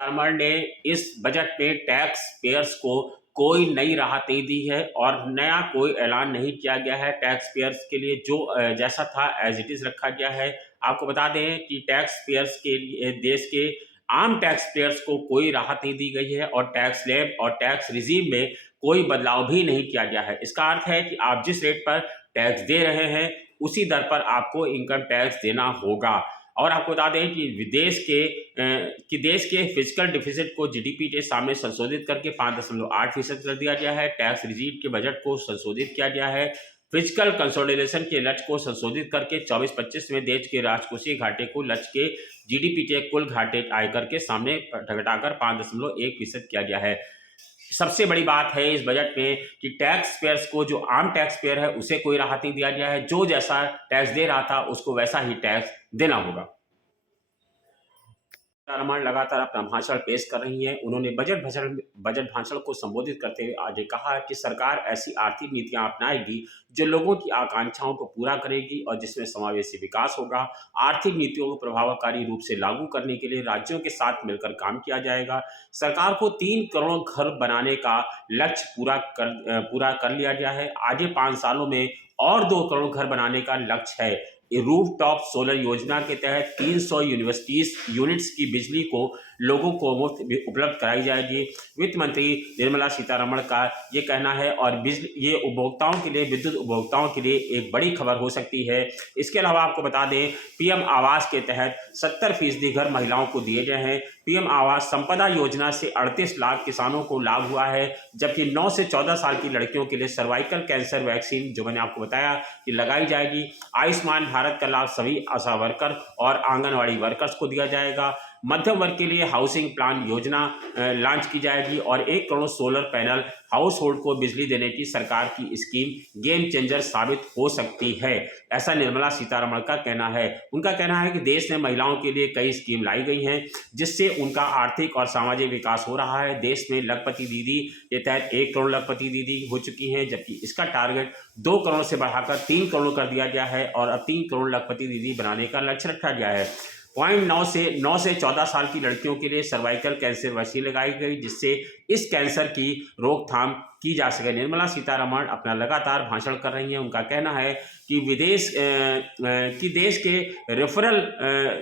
Government ने इस budget में टैक्स पेयर्स को कोई नई राहत नहीं दी है और नया कोई ऐलान नहीं किया गया है टैक्स पेयर्स के लिए। जो जैसा था एज इट इज रखा गया है। आपको बता दें कि टैक्स पेयर्स के लिए देश के आम टैक्स पेयर्स को कोई राहत नहीं दी गई है और टैक्स स्लैब और टैक्स रिजीम में कोई बदलाव भी नहीं किया गया है। इसका अर्थ है कि आप जिस रेट पर टैक्स दे रहे हैं उसी दर पर आपको इनकम टैक्स देना होगा। और आपको बता दें कि देश के फिजिकल डिफिसिट को जीडीपी के सामने संशोधित करके 5.8% कर दिया गया है। टैक्स रिजीव के बजट को संशोधित किया गया है। फिजिकल कंसोलिडेशन के लक्ष्य को संशोधित करके 24-25 में देश के राजकोषीय घाटे को लक्ष्य के जीडीपी के कुल घाटे आयकर के सामने घटाकर 5.1% किया गया है। सबसे बड़ी बात है इस बजट में कि टैक्स पेयर्स को, जो आम टैक्स पेयर है उसे कोई राहत नहीं दिया गया है। जो जैसा टैक्स दे रहा था उसको वैसा ही टैक्स देना होगा। सीतारमण लगातार अपना भाषण पेश कर रही हैं। उन्होंने बजट भाषण को संबोधित करते हुए आगे कहा कि सरकार ऐसी आर्थिक नीतियां अपनाएगी जो लोगों की आकांक्षाओं को पूरा करेगी और जिसमें समावेशी विकास होगा। आर्थिक नीतियों को प्रभावकारी रूप से लागू करने के लिए राज्यों के साथ मिलकर काम किया जाएगा। सरकार को 3 करोड़ घर बनाने का लक्ष्य पूरा कर लिया गया है। आगे 5 सालों में और 2 करोड़ घर बनाने का लक्ष्य है। रूफटॉप सोलर योजना के तहत 300 यूनिट्स की बिजली को लोगों को मुफ्त उपलब्ध कराई जाएगी। वित्त मंत्री निर्मला सीतारमण का ये कहना है और ये उपभोक्ताओं के लिए, विद्युत उपभोक्ताओं के लिए एक बड़ी खबर हो सकती है। इसके अलावा आपको बता दें पीएम आवास के तहत 70% घर महिलाओं को दिए गए हैं। पीएम आवास संपदा योजना से 38 लाख किसानों को लाभ हुआ है, जबकि 9 से 14 साल की लड़कियों के लिए सर्वाइकल कैंसर वैक्सीन, जो मैंने आपको बताया, कि लगाई जाएगी। आयुष्मान भारत का लाभ सभी आशा वर्कर और आंगनवाड़ी वर्कर्स को दिया जाएगा। मध्यम वर्ग के लिए हाउसिंग प्लान योजना लॉन्च की जाएगी और 1 crore solar panel house hold को बिजली देने की सरकार की स्कीम गेम चेंजर साबित हो सकती है, ऐसा निर्मला सीतारमण का कहना है। उनका कहना है कि देश में महिलाओं के लिए कई स्कीम लाई गई हैं जिससे उनका आर्थिक और सामाजिक विकास हो रहा है। देश में लखपति दीदी के तहत 1 करोड़ लखपति दीदी हो चुकी हैं, जबकि इसका टारगेट 2 करोड़ से बढ़ाकर 3 करोड़ कर दिया गया है और अब 3 करोड़ लखपति दीदी बनाने का लक्ष्य रखा गया है। 9 से 14 साल की लड़कियों के लिए सर्वाइकल कैंसर वैक्सीन लगाई गई, जिससे इस कैंसर की रोकथाम की जा सके। निर्मला सीतारमण अपना लगातार भाषण कर रही हैं। उनका कहना है कि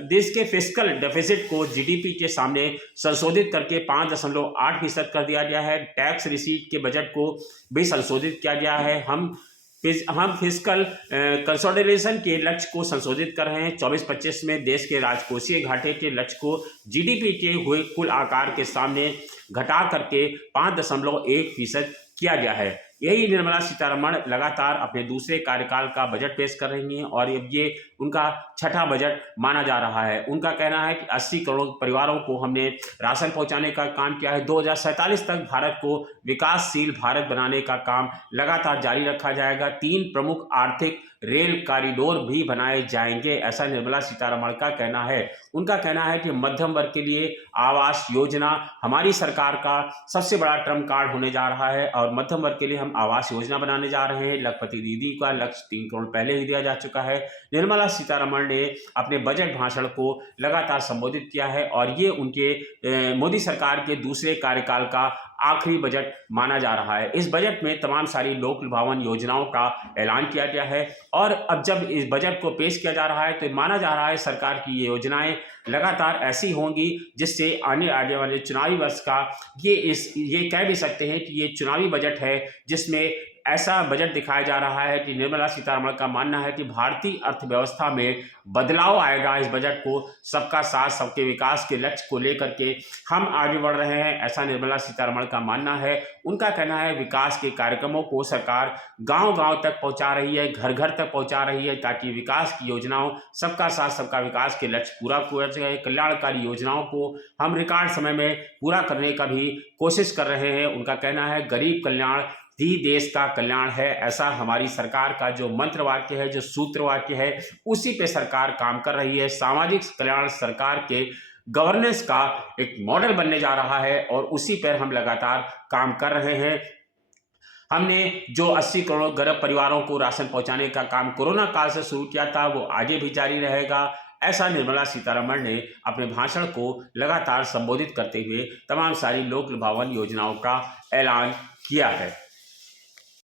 देश के फिस्कल डेफिसिट को जीडीपी के सामने संशोधित करके 5.8% कर दिया गया है। टैक्स रिसीट के बजट को भी संशोधित किया गया है। हम फिस्कल कंसोलिडेशन के लक्ष्य को संशोधित कर रहे हैं। 24-25 में देश के राजकोषीय घाटे के लक्ष्य को जीडीपी के हुए कुल आकार के सामने घटा करके 5.1% किया गया है। यही निर्मला सीतारमण लगातार अपने दूसरे कार्यकाल का बजट पेश कर रही हैं और ये उनका छठा बजट माना जा रहा है। उनका कहना है कि 80 करोड़ परिवारों को हमने राशन पहुंचाने का काम किया है। 2047 तक भारत को विकासशील भारत बनाने का काम लगातार जारी रखा जाएगा। 3 प्रमुख आर्थिक रेल कॉरिडोर भी बनाए जाएंगे, ऐसा निर्मला सीतारमण का कहना है। उनका कहना है कि मध्यम वर्ग के लिए आवास योजना हमारी सरकार का सबसे बड़ा ट्रम्प कार्ड होने जा रहा है और मध्यम वर्ग के लिए हम आवास योजना बनाने जा रहे हैं। लखपति दीदी का लक्ष्य 3 करोड़ पहले ही दिया जा चुका है। निर्मला सीतारमण ने अपने बजट भाषण को लगातार संबोधित किया है और ये उनके मोदी सरकार के दूसरे कार्यकाल का आखिरी बजट माना जा रहा है। इस बजट में तमाम सारी लोक लुभावन योजनाओं का ऐलान किया गया है और अब जब इस बजट को पेश किया जा रहा है तो माना जा रहा है सरकार की ये योजनाएं लगातार ऐसी होंगी जिससे आने वाले चुनावी वर्ष का ये कह भी सकते हैं कि ये चुनावी बजट है, जिसमें ऐसा बजट दिखाया जा रहा है कि निर्मला सीतारमण का मानना है कि भारतीय अर्थव्यवस्था में बदलाव आएगा। इस बजट को सबका साथ सबके विकास के लक्ष्य को लेकर के हम आगे बढ़ रहे हैं, ऐसा निर्मला सीतारमण का मानना है। उनका कहना है विकास के कार्यक्रमों को सरकार गांव-गांव तक पहुंचा रही है, घर-घर तक पहुंचा रही है, ताकि विकास की योजनाओं, सबका साथ सबका विकास के लक्ष्य पूरा किया जाए। कल्याणकारी योजनाओं को हम रिकॉर्ड समय में पूरा करने का भी कोशिश कर रहे हैं। उनका कहना है गरीब कल्याण ही देश का कल्याण है, ऐसा हमारी सरकार का जो मंत्र वाक्य है, जो सूत्र वाक्य है, उसी पे सरकार काम कर रही है। सामाजिक कल्याण सरकार के गवर्नेंस का एक मॉडल बनने जा रहा है और उसी पर हम लगातार काम कर रहे हैं। हमने जो 80 करोड़ गरीब परिवारों को राशन पहुंचाने का काम कोरोना काल से शुरू किया था वो आगे भी जारी रहेगा। ऐसा निर्मला सीतारमण ने अपने भाषण को लगातार संबोधित करते हुए तमाम सारी लोक लुभावन योजनाओं का ऐलान किया है।